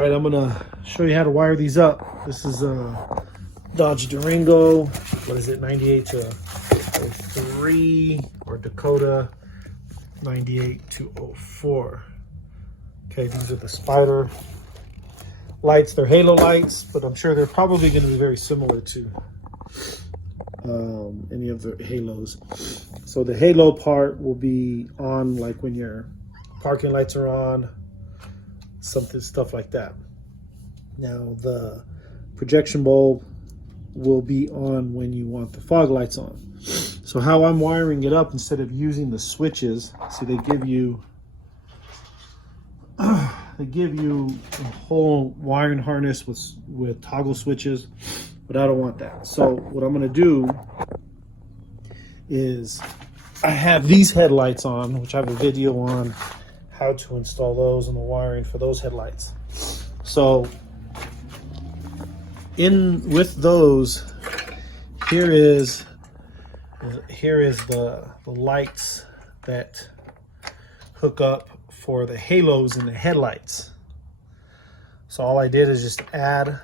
right, I'm gonna show you how to wire these up. This is a Dodge Durango, what is it, 98 to 03, or Dakota 98 to 04. Okay, these are the Spyder lights. They're halo lights, but I'm sure they're probably going to be very similar to any of the halos. So the halo part will be on like when your parking lights are on, stuff like that. Now the projection bulb will be on when you want the fog lights on. So how I'm wiring it up, instead of using the switches, see, they give you a whole wiring harness with toggle switches, but I don't want that. So what I'm going to do is, I have these headlights on, which I have a video on how to install those and the wiring for those headlights. So with those, here is the lights that hook up for the halos in the headlights. So all I did is just add,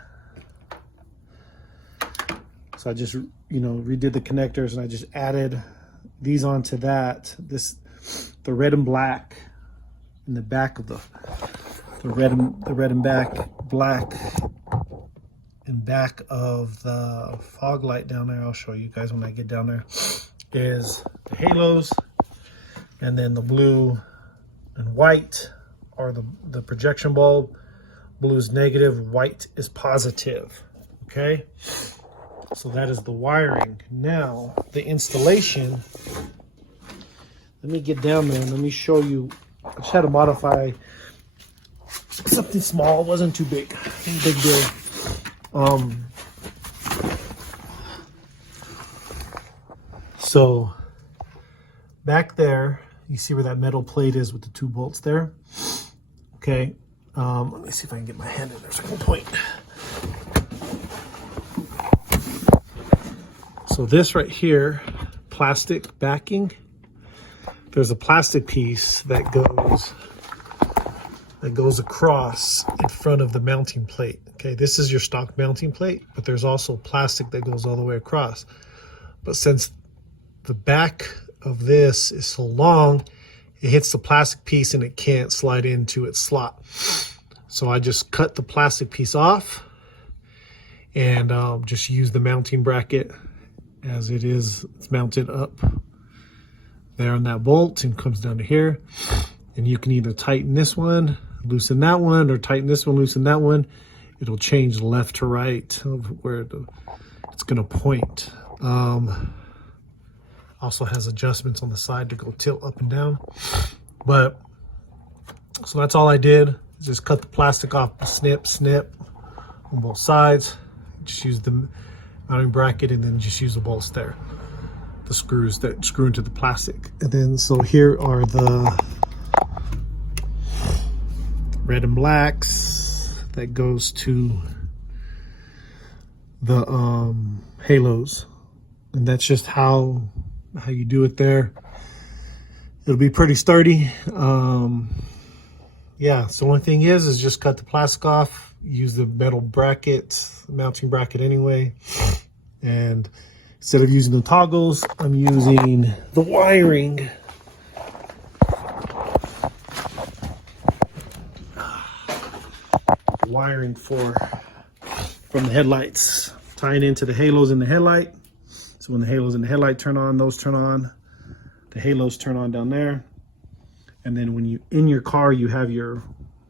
so I just redid the connectors and I just added these onto that. The red and black in the back of the red and black and back of the fog light down there. I'll show you guys when I get down there. Is the halos, and then the blue and white are the projection bulb. Blue is negative, white is positive. Okay, so that is the wiring. Now the installation, let me get down there and let me show you. I just had to modify something small. It wasn't too big, big deal. So back there, you see where that metal plate is with the 2 bolts there. Okay, let me see if I can get my hand in there so I can point. So this right here, plastic backing, there's a plastic piece that goes across in front of the mounting plate. Okay, this is your stock mounting plate, but there's also plastic that goes all the way across. But since the back of this is so long, it hits the plastic piece and it can't slide into its slot. So I just cut the plastic piece off and just use the mounting bracket as it is. It's mounted up there on that bolt and comes down to here. And you can either tighten this one, loosen that one, or tighten this one, loosen that one. It'll change left to right of where it's going to point. Also has adjustments on the side to go tilt up and down. But so that's all I did. Just cut the plastic off, snip on both sides. Just use the mounting bracket and then just use the bolts there, the screws that screw into the plastic. And then so here are the red and blacks that goes to the halos, and that's just how you do it there. It'll be pretty sturdy. Yeah, so the only thing is just cut the plastic off, use the metal bracket, mounting bracket anyway, and instead of using the toggles, I'm using the wiring. From the headlights, tying into the halos in the headlight. So when the halos in the headlight turn on, those turn on. The halos turn on down there. And then when you in your car, you have your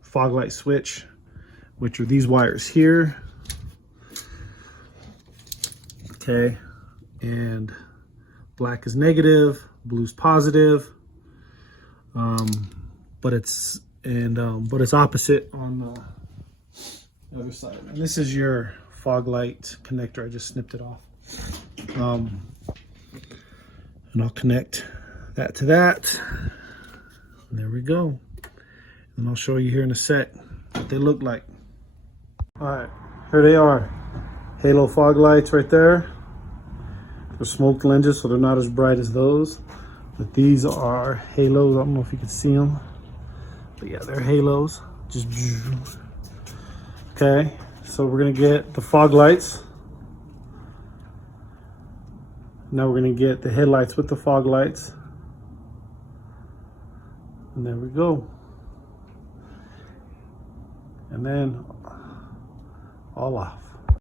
fog light switch, which are these wires here. Okay, and black is negative, blue's positive. But it's opposite on the other side. And this is your fog light connector. I just snipped it off. And I'll connect that to that. And there we go. And I'll show you here in a sec what they look like. All right, here they are. Halo fog lights right there. They're smoked lenses, so they're not as bright as those. But these are halos. I don't know if you can see them. But yeah, they're halos. Just Okay, so we're gonna get the fog lights. Now we're gonna get the headlights with the fog lights. And there we go. And then all off.